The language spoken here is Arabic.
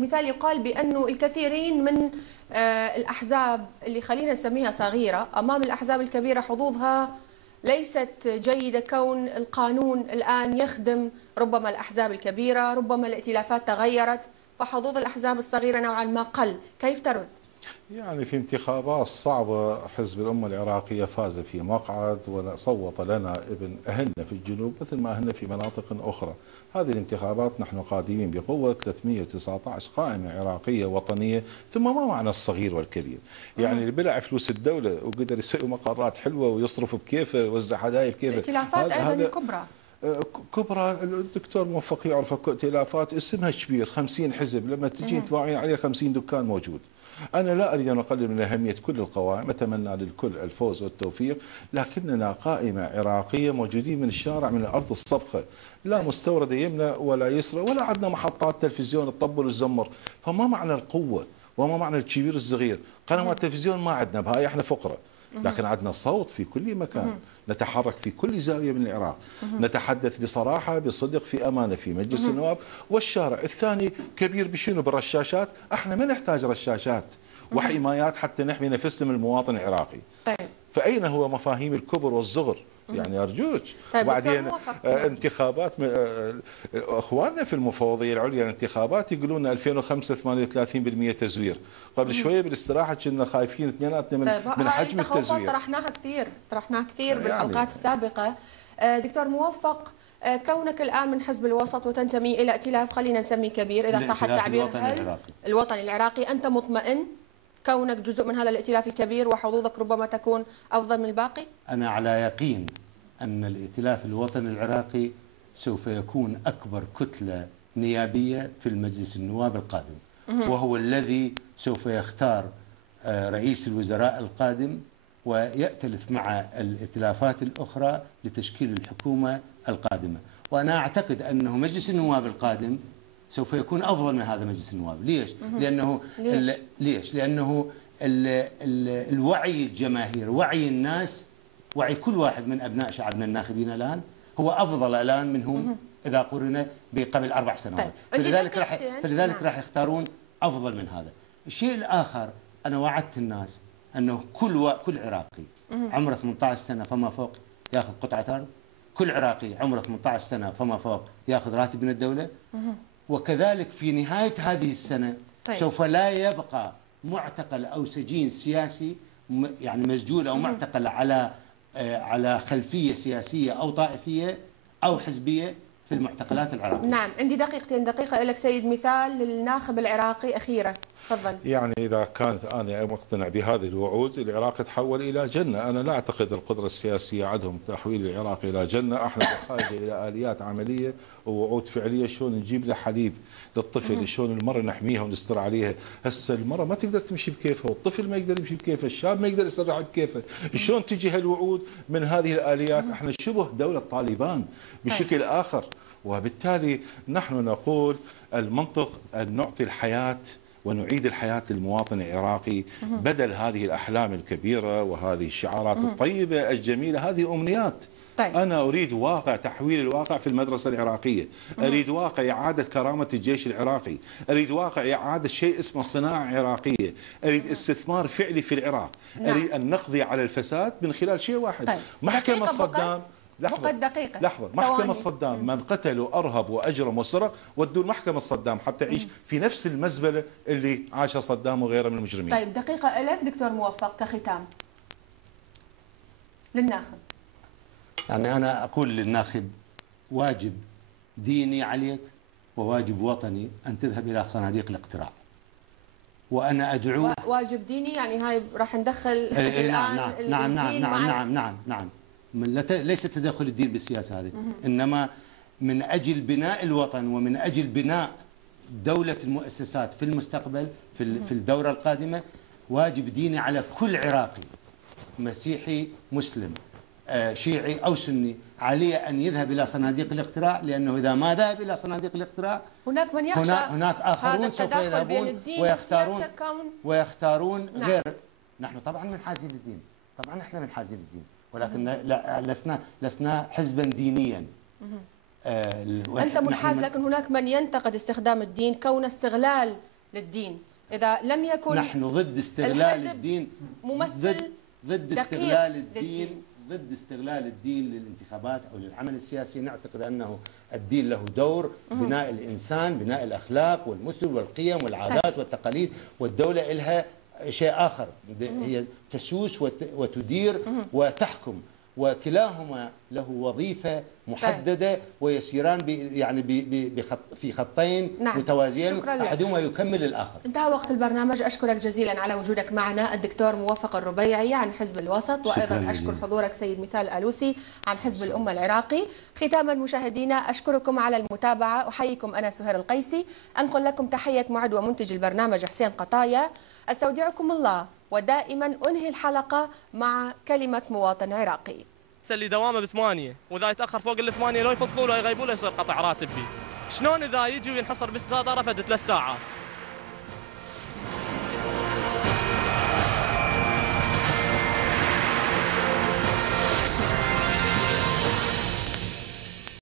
مثال يقال بأنه الكثيرين من الأحزاب اللي خلينا نسميها صغيرة أمام الأحزاب الكبيرة حظوظها ليست جيدة، كون القانون الآن يخدم ربما الأحزاب الكبيرة، ربما الائتلافات تغيرت فحظوظ الأحزاب الصغيرة نوعا ما قل. كيف ترد؟ يعني في انتخابات صعبة حزب الأمة العراقية فاز في مقعد وصوت لنا ابن أهلنا في الجنوب مثل ما أهلنا في مناطق أخرى. هذه الانتخابات نحن قادمين بقوة 319 قائمة عراقية وطنية. ثم ما معنى الصغير والكبير؟ يعني اللي بلع فلوس الدولة وقدر يسوي مقرات حلوة ويصرف بكيفه ويوزع هدايا بكيفه. الائتلافات أيضا الكبرى كبرى الدكتور موفق يعرف اكو ائتلافات اسمها كبير 50 حزب، لما تجي توعين عليه 50 دكان موجود. انا لا اريد ان اقلل من اهميه كل القوائم، اتمنى للكل الفوز والتوفيق، لكننا قائمه عراقيه موجودين من الشارع من الارض الصبخه، لا مستورده يمنى ولا يسرى ولا عندنا محطات تلفزيون تطبل وتزمر، فما معنى القوه وما معنى الكبير الصغير؟ قنوات تلفزيون ما عندنا، بهاي احنا فقره. لكن عندنا صوت في كل مكان، نتحرك في كل زاوية من العراق، نتحدث بصراحة بصدق في أمانة في مجلس النواب والشارع. الثاني كبير بشنو؟ بالرشاشات. احنا ما نحتاج رشاشات وحمايات حتى نحمي نفسنا من المواطن العراقي. طيب. فأين هو مفاهيم الكبر والصغر؟ يعني أرجوك. طيب وبعدين انتخابات اخواننا في المفوضيه العليا الانتخابات يقولون 2005 38% تزوير، قبل شويه بالاستراحه كنا خايفين اثنيناتنا من حجم التزوير. طرحناها كثير بالحلقات السابقه. دكتور موفق، كونك الان من حزب الوسط وتنتمي الى ائتلاف خلينا نسميه كبير اذا صح التعبير، الوطني العراقي، انت مطمئن كونك جزء من هذا الائتلاف الكبير وحظوظك ربما تكون افضل من الباقي؟ انا على يقين أن الائتلاف الوطني العراقي سوف يكون أكبر كتلة نيابية في المجلس النواب القادم، وهو الذي سوف يختار رئيس الوزراء القادم ويأتلف مع الائتلافات الأخرى لتشكيل الحكومة القادمة. وأنا أعتقد أنه مجلس النواب القادم سوف يكون أفضل من هذا مجلس النواب. ليش؟ لأنه الوعي الجماهير، وعي الناس، وعي كل واحد من أبناء شعبنا الناخبين الآن هو أفضل الآن منهم إذا قرن بقبل 4 سنوات. طيب. فلذلك راح يختارون أفضل من هذا. الشيء الآخر، أنا وعدت الناس أنه كل عراقي عمره 18 سنة فما فوق يأخذ قطعة أرض، كل عراقي عمره 18 سنة فما فوق يأخذ راتب من الدولة، وكذلك في نهاية هذه السنة سوف لا يبقى معتقل أو سجين سياسي، يعني مسجون أو معتقل على خلفية سياسية أو طائفية أو حزبية في المعتقلات العراقية. نعم، عندي دقيقة لك سيد، مثال للناخب العراقي أخيرا، تفضل. يعني إذا كانت أنا مقتنع بهذه الوعود، العراق تحول إلى جنة. أنا لا أعتقد القدرة السياسية عندهم تحويل العراق إلى جنة. احنا بحاجة إلى آليات عملية ووعود فعلية، شلون نجيب له حليب للطفل، شلون المرأة نحميها ونستر عليها. هسه المرأة ما تقدر تمشي بكيفها، والطفل ما يقدر يمشي بكيفه، الشاب ما يقدر يسرح بكيفه. شلون تجي هالوعود من هذه الآليات؟ احنا شبه دولة طالبان بشكل آخر. وبالتالي نحن نقول المنطق أن نعطي الحياة ونعيد الحياة للمواطن العراقي بدل هذه الأحلام الكبيرة وهذه الشعارات الطيبة الجميلة. هذه أمنيات. طيب. أنا أريد واقع، تحويل الواقع في المدرسة العراقية، أريد واقع إعادة كرامة الجيش العراقي، أريد واقع إعادة شيء اسمه صناعة عراقية، أريد استثمار فعلي في العراق. أريد أن نقضي على الفساد من خلال شيء واحد. طيب. محكمة صدام، لحظة محكمة صدام من قتلوا أرهب وأجرم وسرق ودوا المحكمة صدام حتى يعيش في نفس المزبلة اللي عاشها صدام وغيره من المجرمين. طيب، دقيقة لك دكتور موفق كختام للناخب. يعني أنا أقول للناخب واجب ديني عليك وواجب وطني أن تذهب إلى صناديق الاقتراع. وأنا أدعو واجب ديني، يعني هاي راح ندخل الآن نعم نعم نعم نعم نعم نعم ليس تدخل الدين بالسياسة هذه، إنما من أجل بناء الوطن ومن أجل بناء دولة المؤسسات في المستقبل في الدورة القادمة، واجب ديني على كل عراقي مسيحي مسلم شيعي أو سني عليه أن يذهب إلى صناديق الاقتراع، لأنه إذا ما ذهب إلى صناديق الاقتراع هناك من يخشى هناك آخرون سوف يذهبون ويختارون غير. نحن طبعا منحازين للدين، طبعا احنا منحازين للدين، ولكن لسنا حزبا دينيا. أنت منحاز، لكن هناك من ينتقد استخدام الدين كون استغلال للدين، إذا لم يكن نحن ضد استغلال الحزب الدين، ممثل ضد دقيق استغلال الدين للدين. ضد استغلال الدين للانتخابات أو للعمل السياسي. نعتقد أنه الدين له دور بناء الإنسان، بناء الأخلاق والمثل والقيم والعادات والتقاليد، والدولة لها شيء آخر، هي تسوس وتدير وتحكم، وكلاهما له وظيفة محددة ويسيران في خطين متوازيين، أحدهما يكمل الآخر. انتهى وقت البرنامج. أشكرك جزيلا على وجودك معنا الدكتور موفق الربيعي عن حزب الوسط، وأيضا أشكر حضورك سيد مثال آلوسي عن حزب الأمة العراقي. ختاما مشاهدينا أشكركم على المتابعة، أحييكم أنا سهير القيسي، أنقل لكم تحية معد ومنتج البرنامج حسين قطايا. أستودعكم الله، ودائما أنهي الحلقة مع كلمة مواطن عراقي. اللي دوامه ب8 واذا يتاخر فوق ال8 لو يفصلوا له يغيبوا له يصير قطع راتب فيه. شلون اذا يجي وينحصر بالصداره رفد 3 ساعات؟